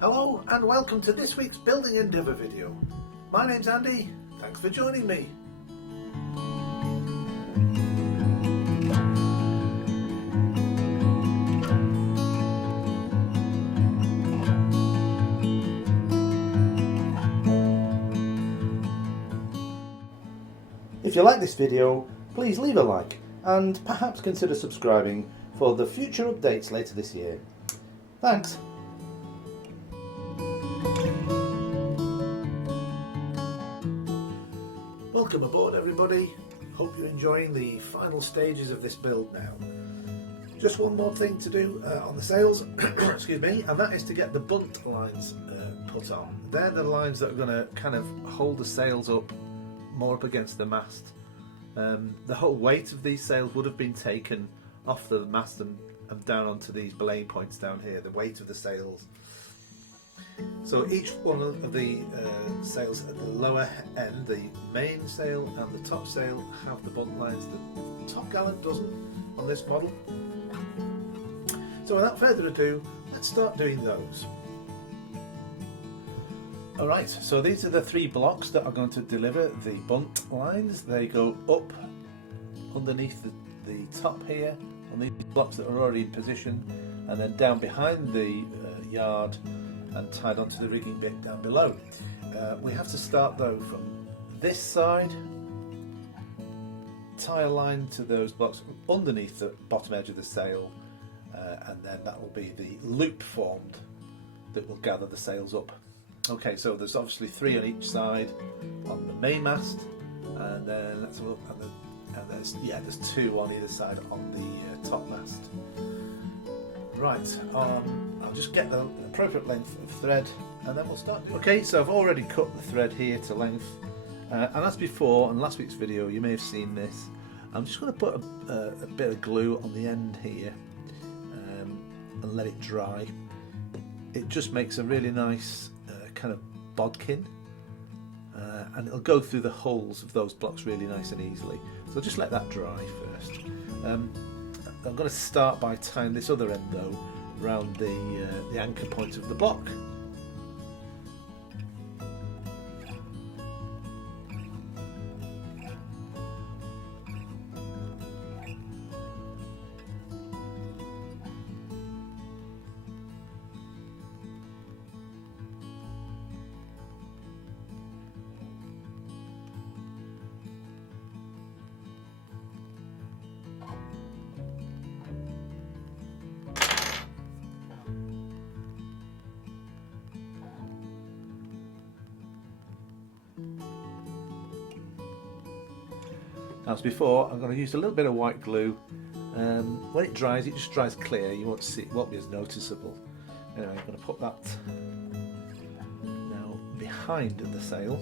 Hello and welcome to this week's Building Endeavour video. My name's Andy, thanks for joining me. If you like this video, please leave a like and perhaps consider subscribing for the future updates later this year. Thanks. Welcome aboard everybody. Hope you're enjoying the final stages of this build now. Just one more thing to do on the sails, excuse me, and that is to get the bunt lines put on. They're the lines that are going to kind of hold the sails up more up against the mast. The whole weight of these sails would have been taken off the mast and down onto these belaying points down here, the weight of the sails. So each one of the sails at the lower end, the main sail and the top sail, have the bunt lines. The top gallant doesn't on this model. So without further ado, let's start doing those. Alright, so these are the three blocks that are going to deliver the bunt lines. They go up underneath the top here on these blocks that are already in position, and then down behind the yard and tied onto the rigging bit down below. We have to start though from this side, tie a line to those blocks underneath the bottom edge of the sail, and then that will be the loop formed that will gather the sails up. Okay, so there's obviously three on each side on the mainmast, and then let's look at there's two on either side on the topmast. Right, I'll just get the appropriate length of thread and then we'll start doing it. Okay, so I've already cut the thread here to length, and as before in last week's video you may have seen this. I'm just going to put a bit of glue on the end here and let it dry. It just makes a really nice kind of bodkin, and it'll go through the holes of those blocks really nice and easily. So just let that dry first. I'm going to start by tying this other end though around the anchor point of the block. As before, I'm going to use a little bit of white glue. When it dries, it just dries clear. You won't see, it won't be as noticeable. Anyway, I'm going to put that now behind the sail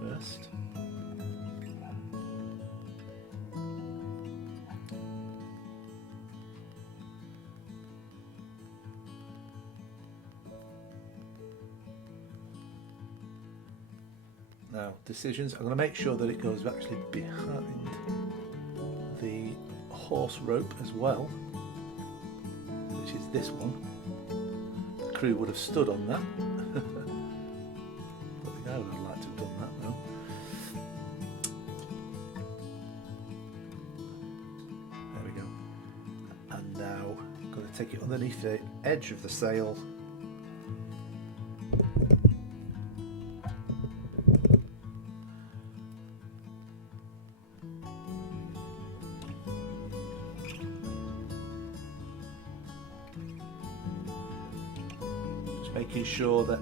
first. Now, decisions, I'm going to make sure that it goes actually behind the horse rope as well, which is this one. The crew would have stood on that, but the guy would have liked to have done that now. There we go. And now I'm going to take it underneath the edge of the sail. Making sure that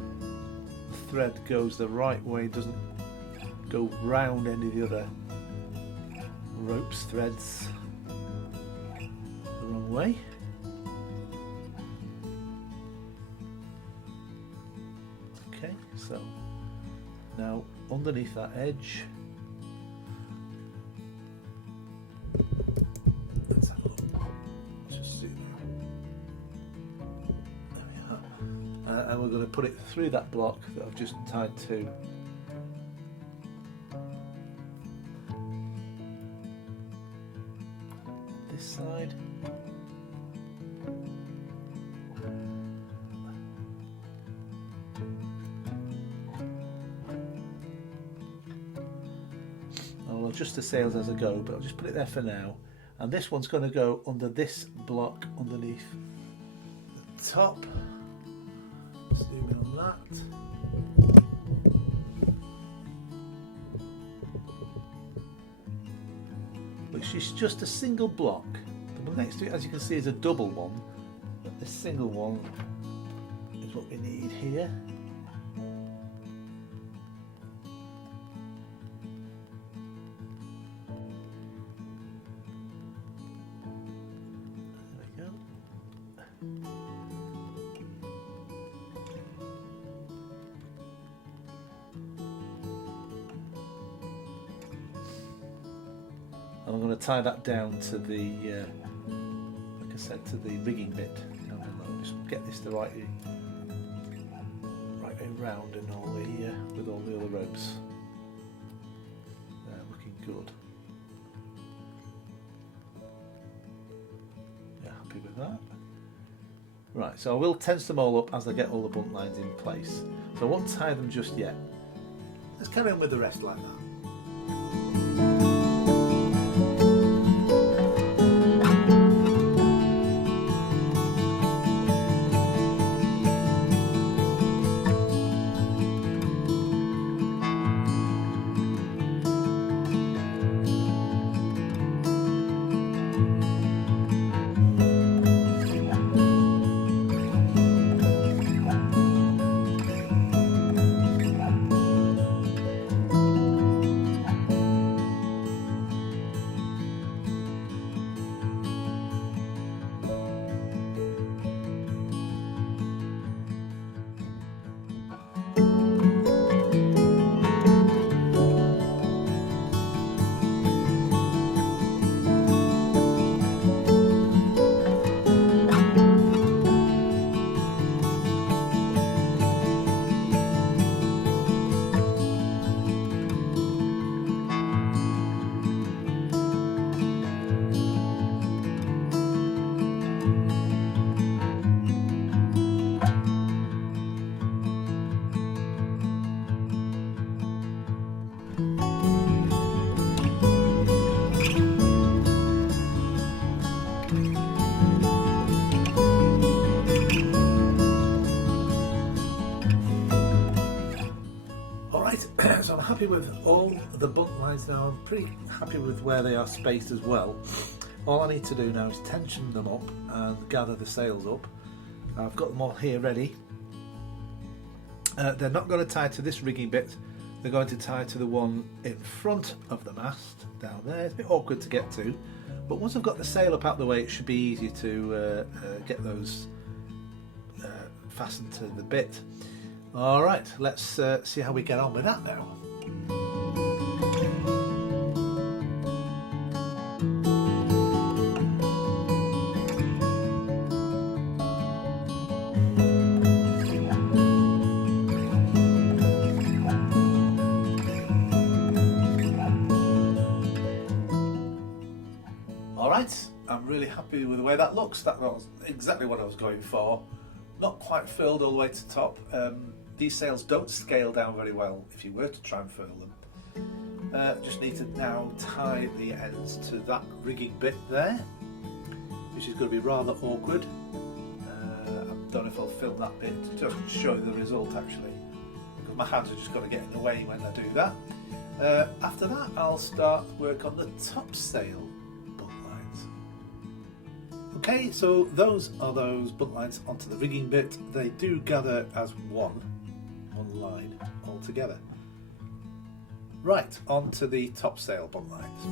the thread goes the right way, doesn't go round any of the other ropes, threads the wrong way. Okay, so now underneath that edge, let's have a look. Let's just zoom out. There we are. And we're going to put it through that block that I've just tied to. This side. adjust the sails as I go, but I'll just put it there for now. And this one's going to go under this block underneath the top. Zoom in on that. Which is just a single block. The one next to it, as you can see, is a double one. But this single one is what we need here. I'm going to tie that down to the, like I said, to the rigging bit. I'll just get this the right way round and all the with all the other ropes. Looking good. Yeah, happy with that. Right, so I will tense them all up as I get all the bunt lines in place. So I won't tie them just yet. Let's carry on with the rest like that. So I'm happy with all the bunt lines now. I'm pretty happy with where they are spaced as well. All I need to do now is tension them up and gather the sails up. I've got them all here ready. They're not going to tie to this rigging bit. They're going to tie to the one in front of the mast down there. It's a bit awkward to get to, but once I've got the sail up out the way, it should be easy to get those fastened to the bit. All right, let's see how we get on with that now. Alright, I'm really happy with the way that looks. That was exactly what I was going for. Not quite filled all the way to the top. These sails don't scale down very well if you were to try and furl them. Just need to now tie the ends to that rigging bit there, which is going to be rather awkward. I don't know if I'll film that bit to just show you the result actually, because my hands are just going to get in the way when I do that. After that I'll start work on the top sail bunt lines. Okay, so those are those bunt lines onto the rigging bit. They do gather as one line altogether. Right, on to the top sail bunt lines.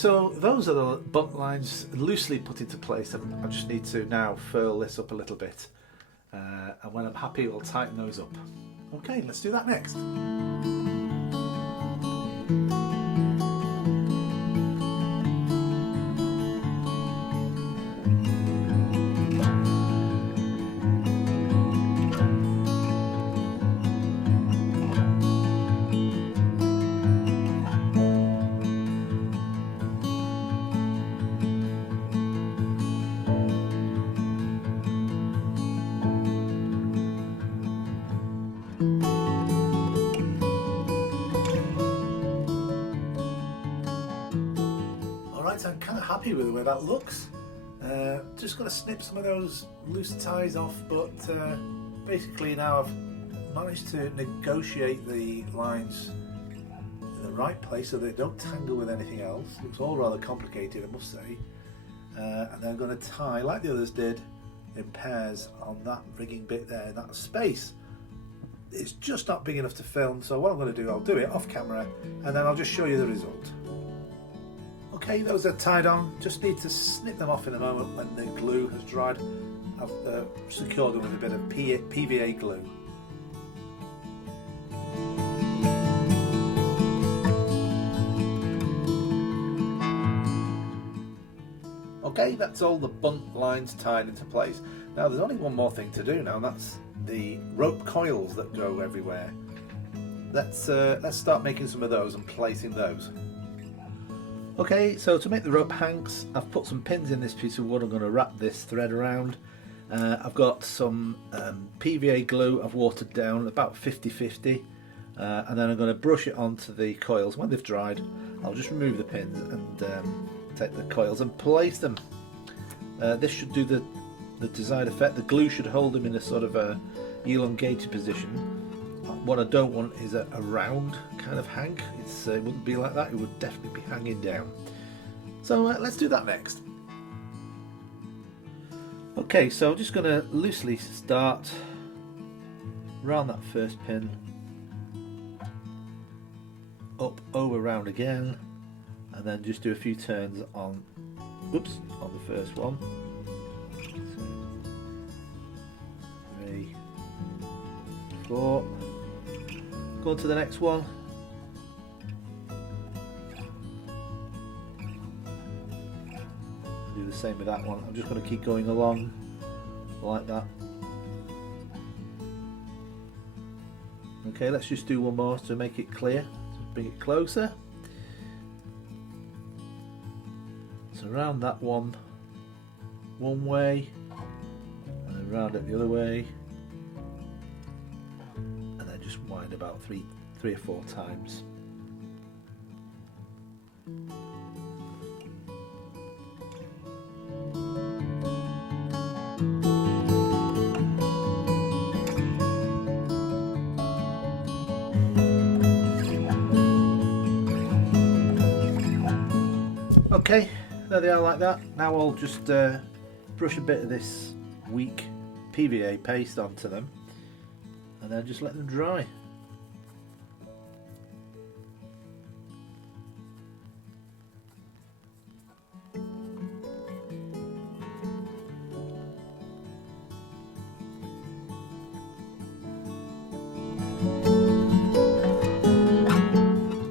so those are the bunt lines loosely put into place. I just need to now furl this up a little bit, and when I'm happy we'll tighten those up. Okay, let's do that next. Alright, I'm kind of happy with the way that looks. Just going to snip some of those loose ties off, but basically now I've managed to negotiate the lines in the right place so they don't tangle with anything else. Looks all rather complicated, I must say. And then I'm going to tie, like the others did, in pairs on that rigging bit there in that space. It's just not big enough to film, so what I'm going to do, I'll do it off camera and then I'll just show you the result. Okay, those are tied on, just need to snip them off in a moment when the glue has dried. I've secured them with a bit of PVA glue. Okay, that's all the bunt lines tied into place. Now there's only one more thing to do now, and that's the rope coils that go everywhere. Let's start making some of those and placing those. Okay, so to make the rope hanks, I've put some pins in this piece of wood. I'm going to wrap this thread around. I've got some PVA glue I've watered down about 50-50, and then I'm going to brush it onto the coils. When they've dried, I'll just remove the pins and take the coils and place them. This should do the desired effect. The glue should hold them in a sort of a elongated position. What I don't want is a round kind of hank. It wouldn't be like that, it would definitely be hanging down. So let's do that next. Okay, so I'm just going to loosely start around that first pin, up, over, round again, and then just do a few turns on, on the first one. 3, 4. Go on to the next one. Do the same with that one. I'm just going to keep going along like that. Okay, let's just do one more to make it clear. Just bring it closer. So around that one way, and then round it the other way. Wind about three or four times. Okay, there they are like that. Now I'll just brush a bit of this weak PVA paste onto them and then just let them dry.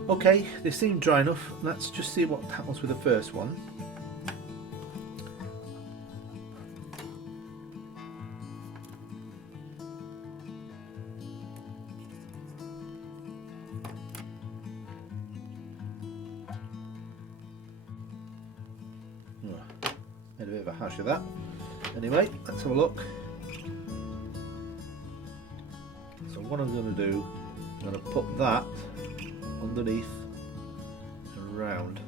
Okay, they seem dry enough. Let's just see what happens with the first one. Made a bit of a hash of that. Anyway, let's have a look. So what I'm going to do, I'm going to put that underneath and around.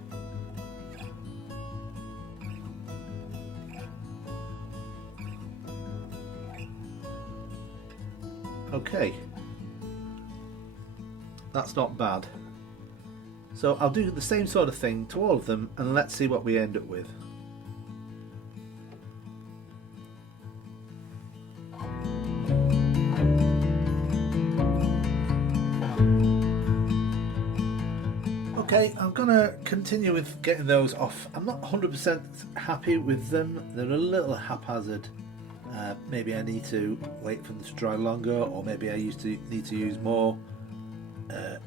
Okay, that's not bad. So I'll do the same sort of thing to all of them and let's see what we end up with. Okay, I'm going to continue with getting those off. I'm not 100% happy with them. They're a little haphazard. Maybe I need to wait for them to dry longer, or maybe I need to use more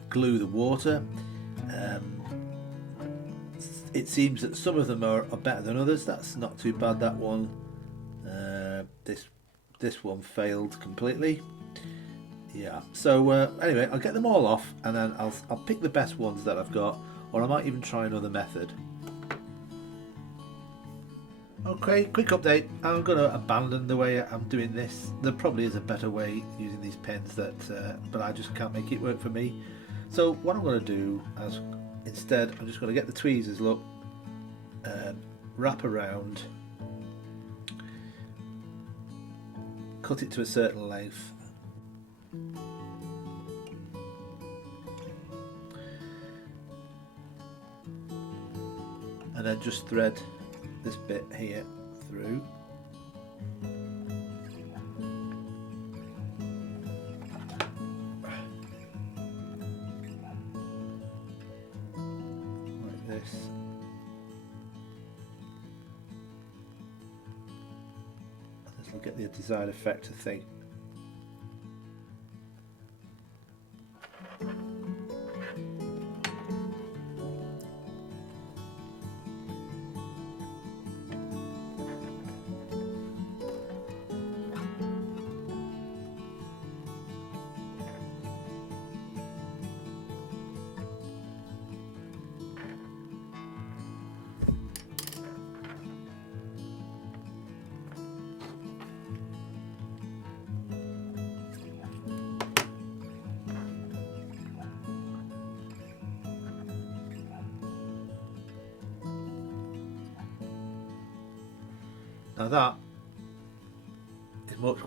glue than water. It seems that some of them are better than others. That's not too bad, that one. This one failed completely. Yeah, so anyway, I'll get them all off, and then I'll pick the best ones that I've got, or I might even try another method. Okay, quick update. I'm going to abandon the way I'm doing this. There probably is a better way using these pens, but I just can't make it work for me. So what I'm going to do instead, I'm just going to get the tweezers, look, wrap around, cut it to a certain length, and then just thread this bit here through. Like this. This will get the desired effect, I think. Now that is much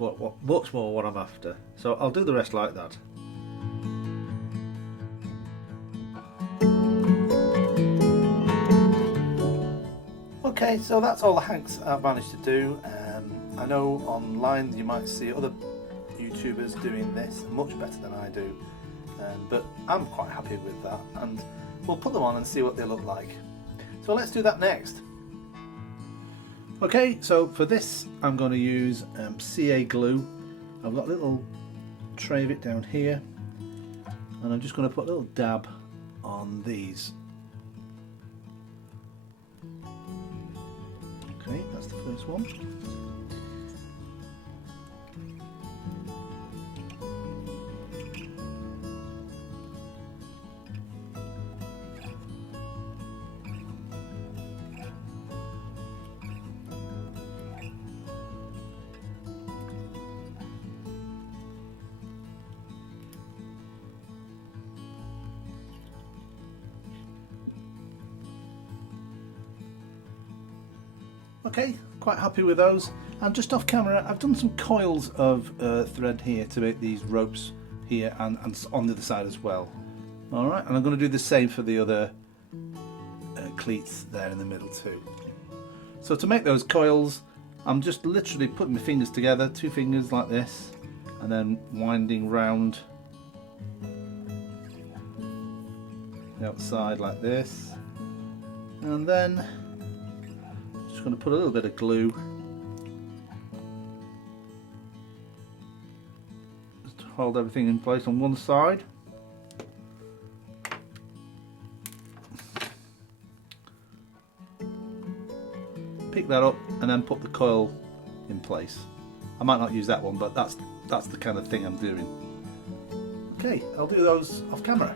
more what I'm after. So I'll do the rest like that. Okay, so that's all the hanks I've managed to do. I know online you might see other YouTubers doing this much better than I do, but I'm quite happy with that, and we'll put them on and see what they look like. So let's do that next. Okay, so for this I'm going to use CA glue. I've got a little tray of it down here, and I'm just going to put a little dab on these. Okay, that's the first one. Okay, quite happy with those. And just off camera, I've done some coils of thread here to make these ropes here and on the other side as well. Alright, and I'm going to do the same for the other cleats there in the middle too. So to make those coils, I'm just literally putting my fingers together, 2 fingers like this, and then winding round the outside like this, and then just going to put a little bit of glue just to hold everything in place on one side. Pick that up and then put the coil in place. I might not use that one, but that's the kind of thing I'm doing. Okay, I'll do those off camera.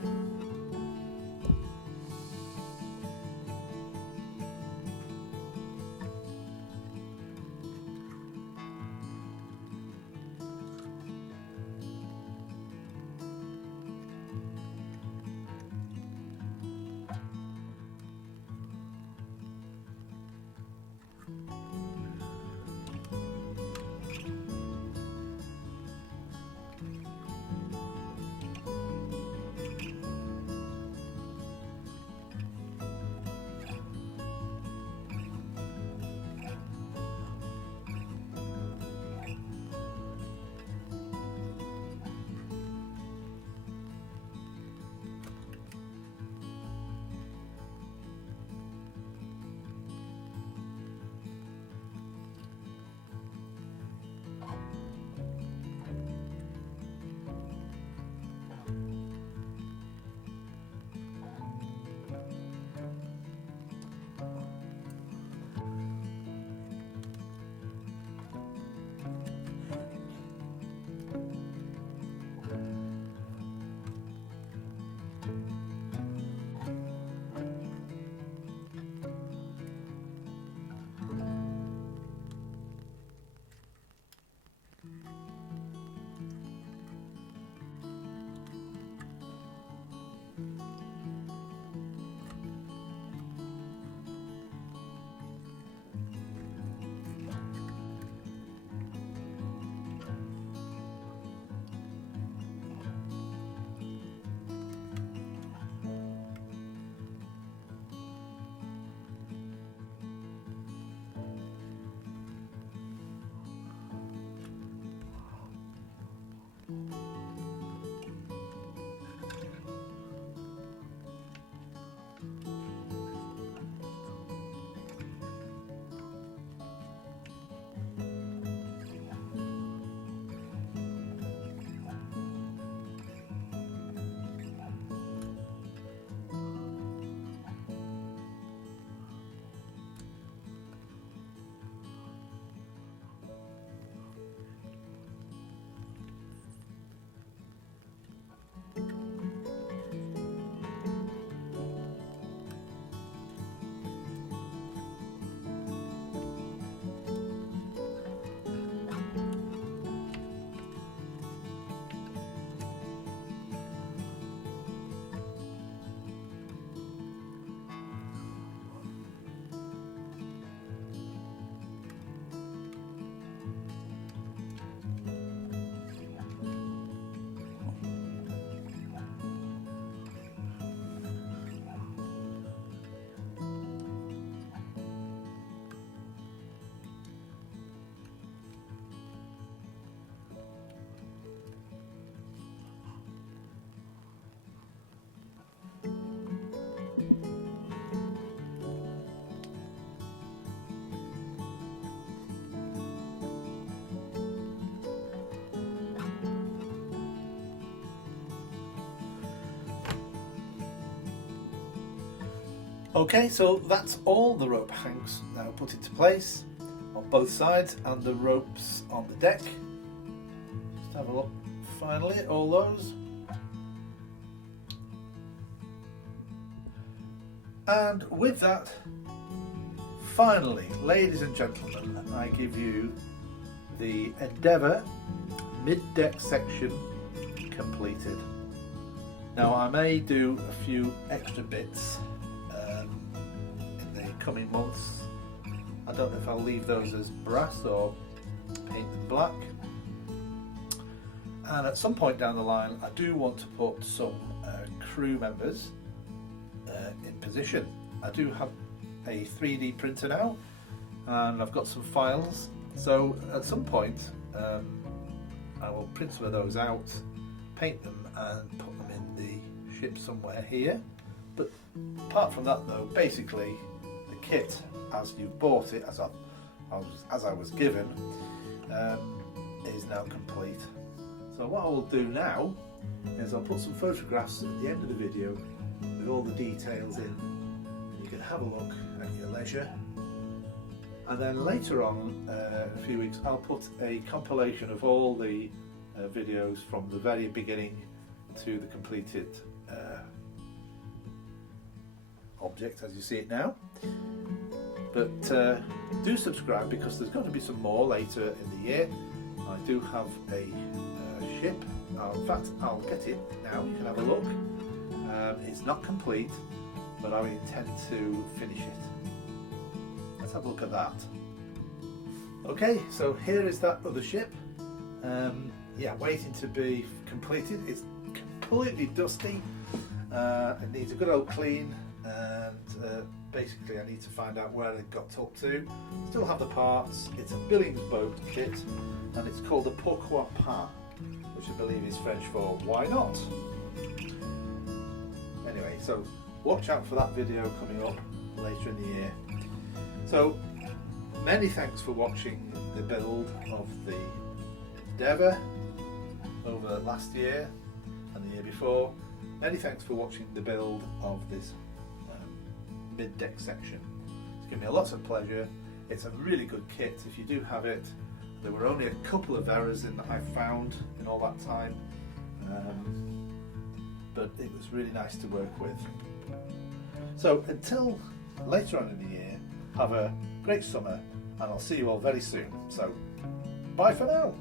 Okay, so that's all the rope hanks now put into place on both sides and the ropes on the deck. Just have a look finally at all those. And with that, finally, ladies and gentlemen, I give you the Endeavour mid-deck section completed. Now I may do a few extra bits in the coming months. I don't know if I'll leave those as brass or paint them black. And at some point down the line I do want to put some crew members in position. I do have a 3D printer now and I've got some files, so at some point I will print some of those out, paint them and put them in the ship somewhere here. But apart from that though, basically the kit as you bought it, as I was given, is now complete. So what I will do now is I'll put some photographs at the end of the video with all the details in. You can have a look at your leisure. And then later on, in a few weeks, I'll put a compilation of all the videos from the very beginning to the completed object as you see it now. But do subscribe because there's going to be some more later in the year. I do have a ship. In fact, I'll get it now. You can have a look. It's not complete, but I intend to finish it. Let's have a look at that. Okay, so here is that other ship. Yeah, waiting to be completed. It's completely dusty. It needs a good old clean, and basically I need to find out where it got up to. Still have the parts. It's a Billings boat kit, and it's called the Pourquoi Pas, which I believe is French for why not. Anyway, so watch out for that video coming up later in the year. So many thanks for watching the build of the Endeavour over last year and the year before. Many thanks for watching the build of this mid-deck section. It's given me lots of pleasure. It's a really good kit if you do have it. There were only a couple of errors in that I found in all that time, but it was really nice to work with. So until later on in the year, have a great summer and I'll see you all very soon. So bye for now.